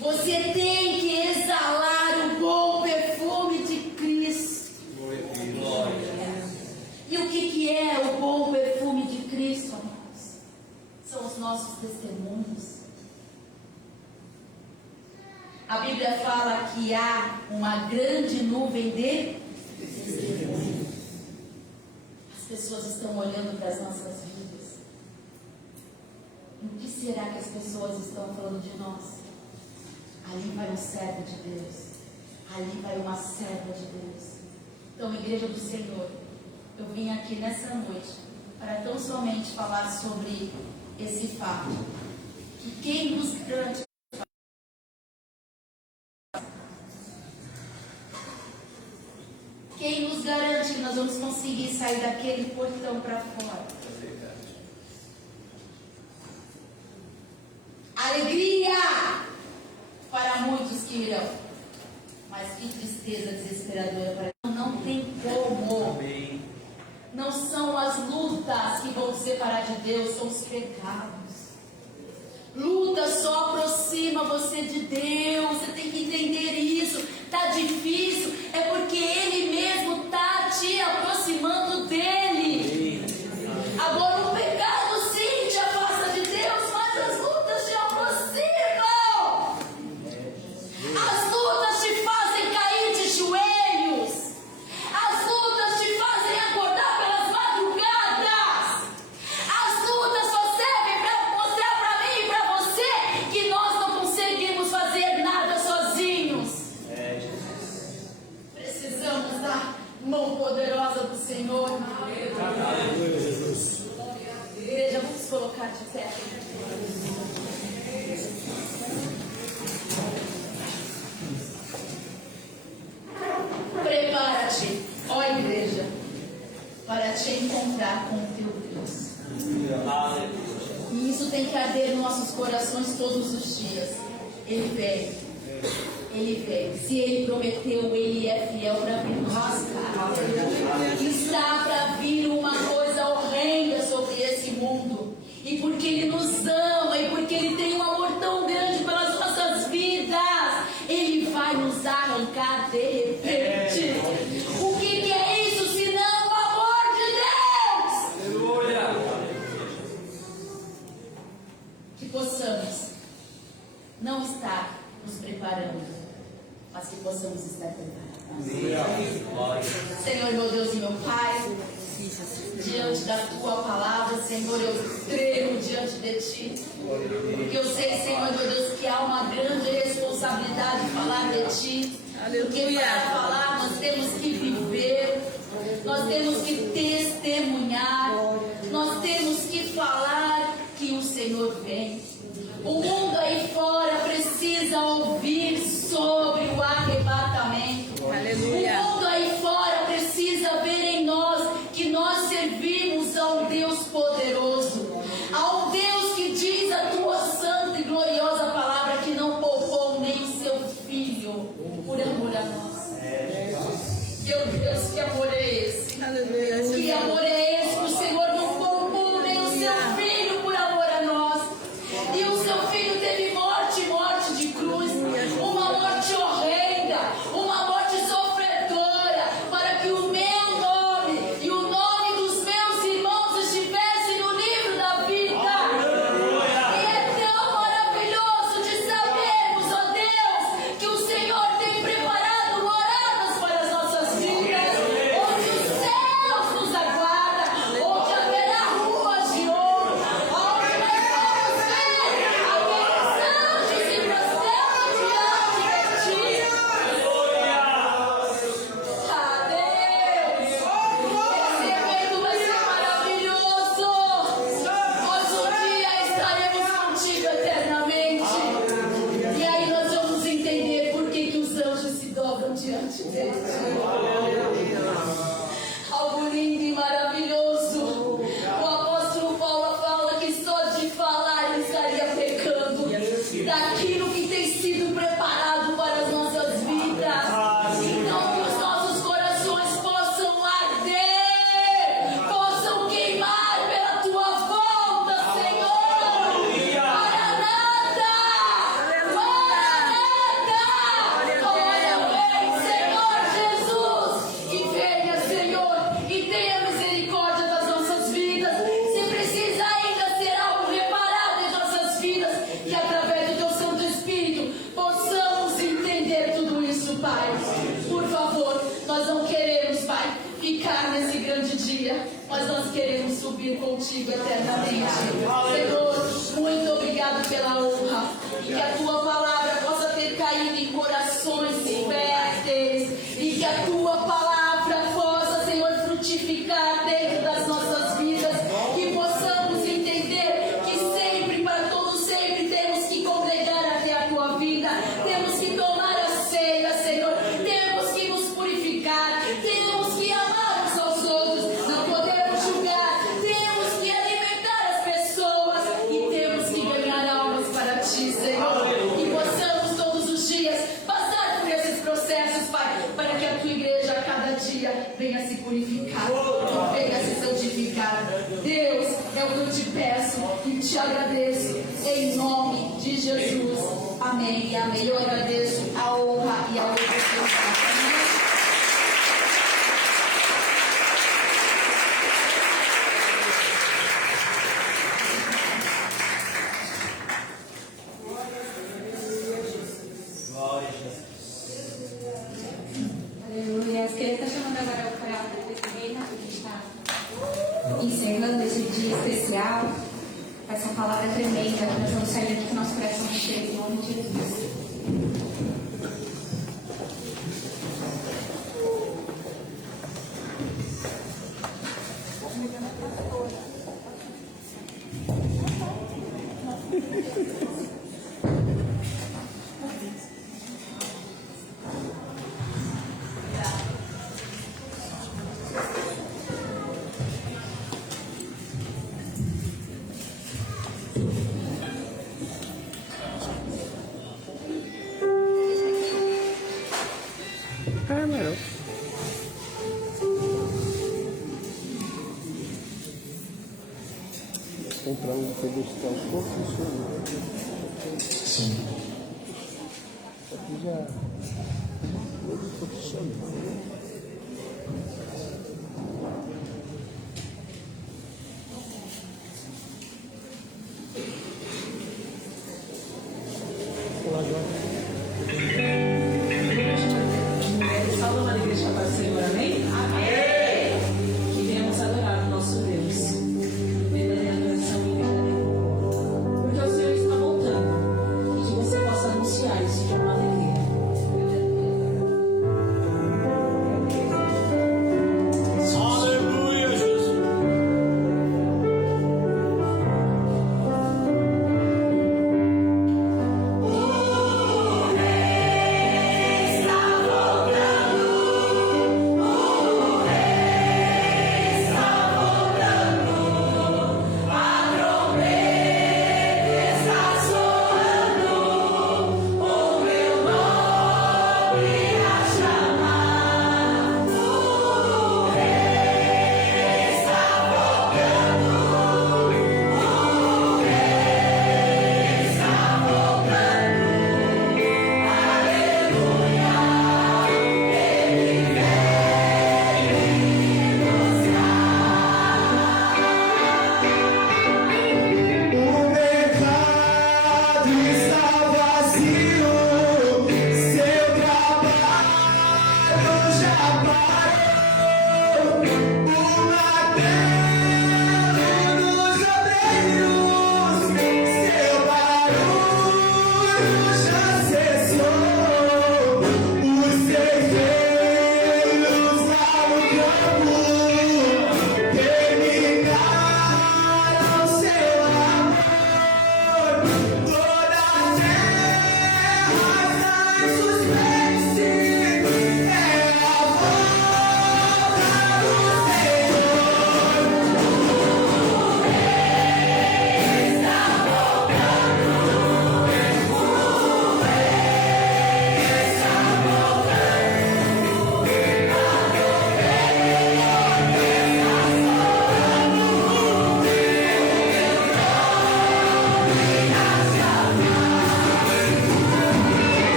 Você tem que exalar o bom perfume de Cristo. Glória a Deus. E o que é o bom perfume de Cristo, amados? São os nossos testemunhos. A Bíblia fala que há uma grande nuvem de testemunhos. As pessoas estão olhando para as nossas vidas. O que será que as pessoas estão falando de nós? Ali vai um servo de Deus. Ali vai uma serva de Deus. Então, Igreja do Senhor, eu vim aqui nessa noite para tão somente falar sobre esse fato. Que quem nos garante que nós vamos conseguir sair daquele portão para fora? Alegria para muitos que irão, mas que tristeza desesperadora para não tem como. Amém. Não são as lutas que vão te separar de Deus, são os pecados. Luta só aproxima você de Deus. Você tem que entender isso. Tá difícil, é porque Ele mesmo tá te aproximando dele. Agora o pecado sim te afasta de Deus, mas as lutas te aproximam. As lutas te fazem cair de joelhos. As lutas te fazem acordar pelas madrugadas. As lutas só servem para mostrar para mim e para você que nós não conseguimos fazer nada sozinhos. Precisamos da mão poderosa do Senhor. Igreja, vamos colocar de pé. Prepara-te, ó igreja, para te encontrar com o teu Deus. E isso tem que arder nos nossos corações todos os dias. Ele vem. Ele vem. Se Ele prometeu, Ele é fiel para vir nos buscar. Está para vir uma coisa horrenda sobre esse mundo. E porque Ele nos ama, e porque Ele tem um amor tão grande pelas nossas vidas, Ele vai nos arrancar de repente. O que é isso senão o amor de Deus? Aleluia. Que possamos não estar nos preparando, mas que possamos estar preparados. Senhor, meu Deus e meu Pai, diante da Tua palavra, Senhor, eu tremo diante de Ti, porque eu sei, Senhor, meu Deus, que há uma grande responsabilidade de falar de Ti, porque para falar nós temos que viver, nós temos que testemunhar, nós temos que falar que o Senhor vem. O mundo diante dele. Algo lindo e maravilhoso. O apóstolo Paulo fala que só de falar ele estaria pecando daquilo que tem sido preparado para as nossas vidas. Então que os nossos corações possam arder, possam queimar pela tua volta, Senhor. Maranata! Maranata! Olha, vem, Senhor Jesus, e venha, Senhor, e tenha misericórdia das nossas vidas. Se precisa ainda ser algo reparado em nossas vidas, que através do teu Santo Espírito possamos entender tudo isso, Pai. Por favor, nós não queremos, Pai, ficar nesse grande dia, mas nós queremos subir contigo eternamente. Senhor, muito obrigado pela honra, e que a tua palavra possa ter caído em corações férteis, e que a tua palavra possa, Senhor, frutificar dentro das nossas vidas, que possamos entender que sempre, para todo sempre, temos que congregar até a tua vida, temos que tomar a ceia, Senhor, temos que nos purificar, temos que amar uns aos outros, não podemos julgar, temos que alimentar as pessoas e temos que ganhar almas para ti, Senhor. Que possamos todos os dias passar por esses processos, Pai, para que a tua igreja a cada dia venha se purificar, venha se santificar. Deus, é o que eu te peço e te agradeço, em nome de Jesus. Amém e amém. Eu agradeço a honra e a oportunidade. Glória a Jesus. Aleluia. Queria estar chamando agora o coral da Terceira, que a gente está encerrando esse dia especial, com essa palavra tremenda, que nós vamos sair aqui com o nosso coração cheio, em nome de Jesus. Comprar um pedestal profissional. Sim. Aqui já todo profissional. Salva a igreja para o Senhor, amém? Amém. Que venhamos adorar o nosso Deus. Verdadeira adoração e verdadeira. Porque o Senhor está voltando. E que você possa anunciar isso de uma alegria. Aleluia, Jesus. Está voltando.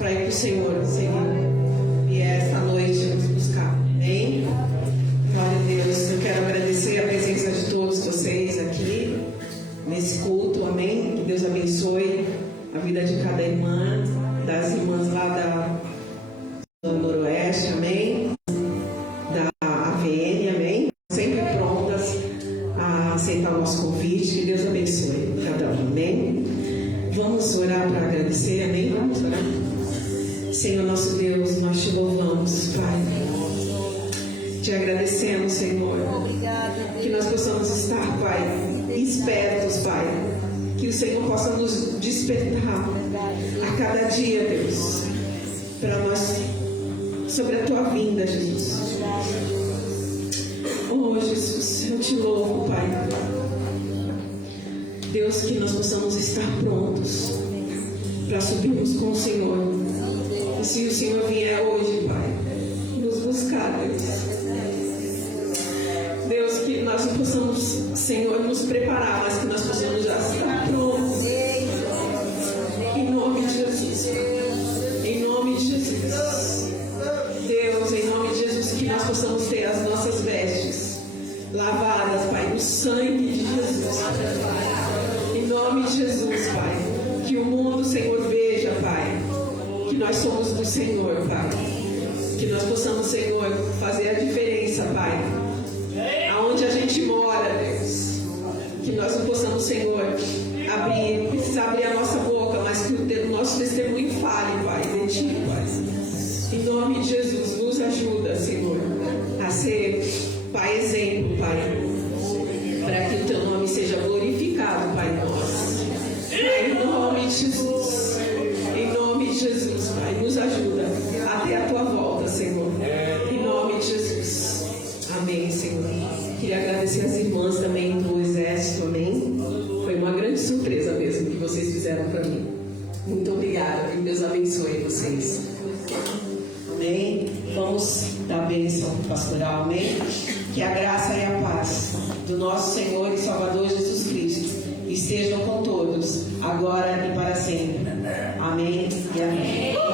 para ir para o Senhor, e esta noite nos buscar. Amém? Glória a Deus. Eu quero agradecer a presença de todos vocês aqui nesse culto. Amém? Que Deus abençoe a vida de cada irmã, das irmãs lá do Noroeste. Amém? Da AVN. Amém? Sempre prontas a aceitar o nosso convite. Que Deus abençoe cada um. Amém? Vamos orar para agradecer. Amém? Vamos orar. Senhor nosso Deus, nós te louvamos, Pai. Te agradecemos, Senhor, que nós possamos estar, Pai, espertos, Pai, que o Senhor possa nos despertar a cada dia, Deus, para nós, sobre a tua vinda, Jesus. Oh, Jesus, eu te louvo, Pai. Deus, que nós possamos estar prontos para subirmos com o Senhor. E se o Senhor vier hoje, Pai, nos buscar, Deus. Deus, que nós não possamos, Senhor, nos preparar, mas que nós possamos já estar prontos. Em nome de Jesus. Em nome de Jesus. Deus, em nome de Jesus, que nós possamos ter as nossas vestes lavadas, Pai, no sangue de Jesus. Em nome de Jesus, Pai. Que o mundo, Senhor, veja, Pai, que nós somos do Senhor, Pai. Que nós possamos, Senhor, fazer a diferença, Pai. Aonde a gente mora, Deus. Que nós não possamos, Senhor, precisar abrir a nossa boca, mas que o nosso testemunho fale, Pai, de Ti, Pai. Em nome de Jesus, nos ajuda, Senhor, a ser, Pai, exemplo, Pai, para que o Teu nome seja glorificado, Pai nosso. Pai, em nome de Jesus. Em nome de Jesus, Pai, nos ajuda até a Tua volta, Senhor. Em nome de Jesus. Amém, Senhor. Queria agradecer as irmãs também do Exército, amém? Foi uma grande surpresa mesmo que vocês fizeram para mim. Muito obrigada, que Deus abençoe vocês. Amém? Vamos dar a bênção pastoral, amém? Que a graça e a paz do nosso Senhor e Salvador Jesus Cristo estejam com todos, agora e para sempre. Amém e amém.